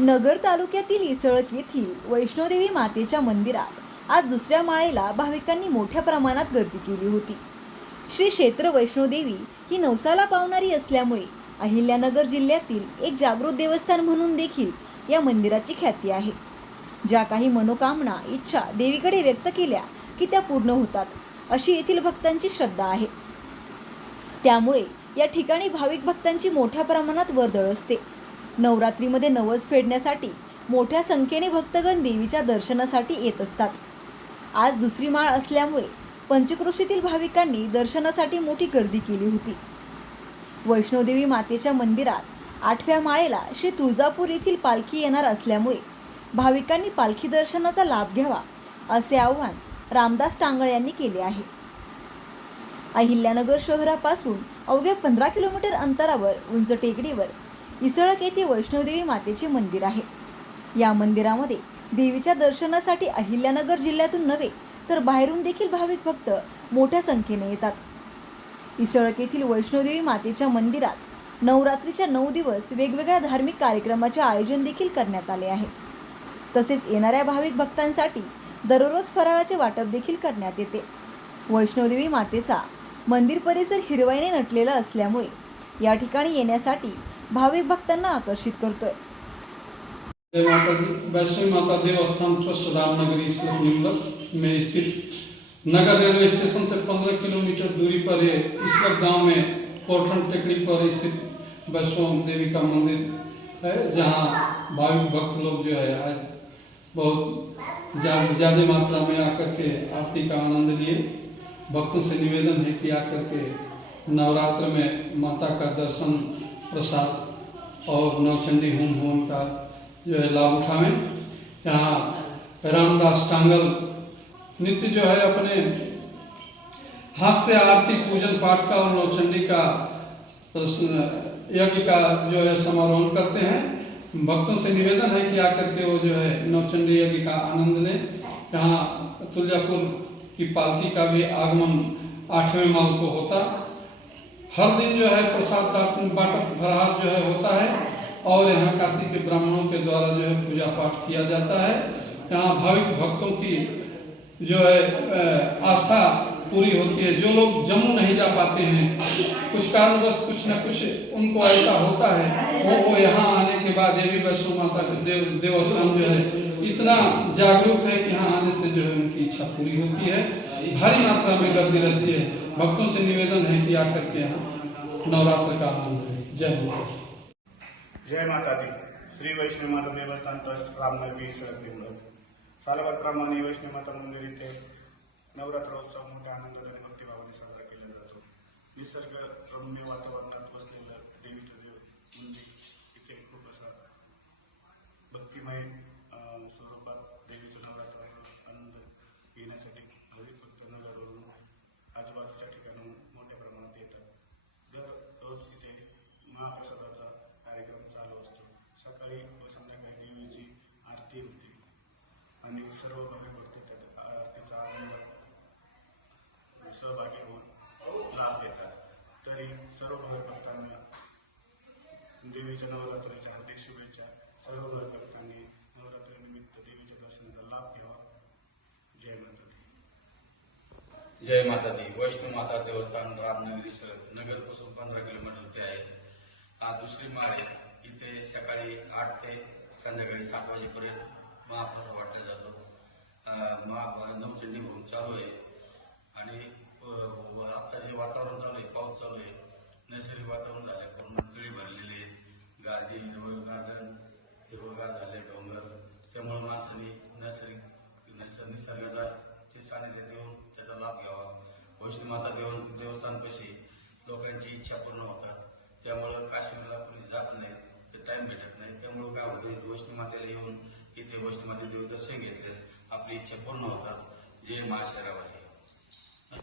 नगर तालुक्यातील इसळक येथील वैष्णोदेवी मातेच्या मंदिरात आज दुसऱ्या माळेला भाविकांनी मोठ्या प्रमाणात गर्दी केली होती. श्री क्षेत्र वैष्णोदेवी ही नवसाला पावणारी असल्यामुळे अहिल्यानगर जिल्ह्यातील एक जागृत देवस्थान म्हणून देखील या मंदिराची ख्याती आहे. ज्या काही मनोकामना इच्छा देवीकडे व्यक्त केल्या की त्या पूर्ण होतात अशी येथील भक्तांची श्रद्धा आहे. त्यामुळे या ठिकाणी भाविक भक्तांची मोठ्या प्रमाणात वर्दळ असते. नवरात्रीमध्ये नवस फेडण्यासाठी मोठ्या संख्येने भक्तगण देवीच्या दर्शनासाठी येत असतात. आज दुसरी माळ असल्यामुळे पंचक्रोशीतील भाविकांनी दर्शनासाठी मोठी गर्दी केली होती. वैष्णोदेवी मातेच्या मंदिरात आठव्या माळेला श्री तुळजापूर येथील पालखी येणार असल्यामुळे भाविकांनी पालखी दर्शनाचा लाभ घ्यावा असे आवाहन रामदास टांगळ यांनी केले आहे. अहिल्यानगर शहरापासून अवघ्या पंधरा किलोमीटर अंतरावर उंच टेकडीवर इसळक येथे वैष्णोदेवी मातेचे मंदिर आहे. या मंदिरामध्ये देवीच्या दर्शनासाठी अहिल्यानगर जिल्ह्यातून नव्हे तर बाहेरून देखील भाविक भक्त मोठ्या संख्येने येतात. इसळक येथील वैष्णोदेवी मातेच्या मंदिरात नवरात्रीच्या नऊ दिवस वेगवेगळ्या धार्मिक कार्यक्रमाचे आयोजन देखील करण्यात आले आहे. तसेच येणाऱ्या भाविक भक्तांसाठी दररोज फराळाचे वाटप देखील करण्यात येते. वैष्णोदेवी मातेचा मंदिर परिसर हिरवाईने नटलेला असल्यामुळे या ठिकाणी येण्यासाठी भाविक भक्तांना आकर्षित करतोय. जय माता दी वैष्णवी माता देवस्थान ट्रस्ट रामनगरी में स्थित नगर रेलवे स्टेशन से 15 किलोमीटर दूरी पर है. इसलक गाँव में पोर्टन टेकड़ी पर स्थित वैष्णव देवी का मंदिर है, जहाँ भाविक भक्त लोग जो है आज बहुत ज़्यादा मात्रा में आकर के आरती का आनंद लिए। भक्तों से निवेदन है कि आकर के नवरात्र में माता का दर्शन प्रसाद और नवचंडी होम होम का जो है लाभ उठावें। यहाँ रामदास टांगल नित्य जो है अपने हाथ से आरती पूजन पाठ का और नवचंडी का यज्ञ का जो है समारोह करते हैं। भक्तों से निवेदन है कि आकर के वो जो है नवचंडी यज्ञ का आनंद लें। यहाँ तुलजापुर की पालकी का भी आगमन आठवें माह को होता। हर दिन जो है प्रसाद बाटक फरहार जो है होता है और यहाँ काशी के ब्राह्मणों के द्वारा जो है पूजा पाठ किया जाता है। यहाँ भाविक भक्तों की जो है आस्था पूरी होती है। जो लोग जम्मू नहीं जा पाते हैं, कुछ कारणवश कुछ न कुछ उनको ऐसा होता है। वो वो यहाँ आने के बाद देवी वैष्णो माता के देव, देवस्थान जो है, इतना जागरूक है कि यहाँ आने से जो है उनकी इच्छा पूरी होती है। भारी मात्रा में गर्दी रहती है। भक्तों से निवेदन है कि आकर के यहाँ नवरात्र का आनंद जय माता जय माता दी। श्री वैष्णव माता देवस्थान ट्रस्ट रामनगरी सडक निवडत सालवारप्रमाणे वैष्णव माता मंदिर इथे नवरात्रोत्सव मोठ्या आनंदाने आणि भक्तिभावाने साजरा केला जातो. निसर्ग रम्य वातावरणात वसलेलं देवीचं देव मंदिर इथे खूप असा भक्तिमय अं, स्वरूपात देवीचं नवरात्र आनंद घेण्यासाठी भाविक भक्त नगरवरून आजूबाजूच्या ठिकाणाहून मोठ्या प्रमाणात येतात दररोज इथे महाप्रसादाचा कार्यक्रम चालू असतो सकाळी व संध्याकाळी देवीची आरती होते. आणि सर्व भाविक भक्त त्यात आरतीचा आनंद सहभागी होऊन लाभ घेतात. तरी सर्व भाविक भक्तांना देवीच्या नवरात्रीच्या हार्दिक शुभेच्छा. सर्व भाविक भक्तांनी नवरात्रीनिमित्त देवीच्या दर्शनाचा लाभ घ्यावा. जय माता दी. जय माता दी. वैष्णव माता देवस्थान रामनगरी सर नगरपासून पंधरा किलोमीटर ते आहे. हा दुसरी माळ आहे. इथे सकाळी आठ ते संध्याकाळी सात वाजेपर्यंत महाप्रसाद वाटला जातो. महा नवचंडी होऊन चालू आहे. आणि आता जे वातावरण चालू आहे पाऊस चालू आहे नैसर्गिक वातावरण झाले पूर्ण तळी भरलेले गार्डी हिरवं गार्डन हिरवगार झाले डोंगर. त्यामुळे माणसांनी नैसर्गिक नैसर्ग निसर्गाचा ते सानिध्य देऊन त्याचा लाभ घ्यावा. वैष्णमाता देव देवस्थानपाशी लोकांची इच्छा पूर्ण होतात. त्यामुळं काश्मीरला कोणी जात नाही ते टाइम भेटत नाही त्यामुळं काय होतं वैष्णमातेला येऊन इथे वैष्णमाते देव दर्शन घेतल्यास आपली इच्छा पूर्ण होतात. जय महाशरावाली